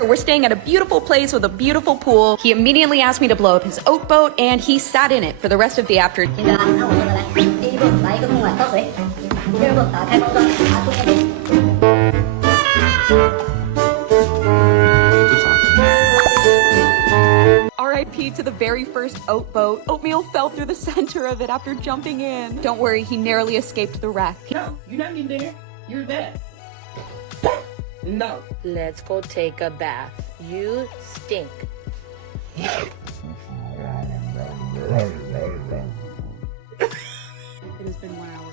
sure, we're staying at a beautiful place with a beautiful pool. He immediately asked me to blow up his oat boat, and he sat in it for the rest of the afternoon. RIP to the very first oat boat. Oatmeal fell through the center of it after jumping in. Don't worry, he narrowly escaped the wreck. No, you're not in there. You're that. No. Let's go take a bath. You stink. It has been 1 hour.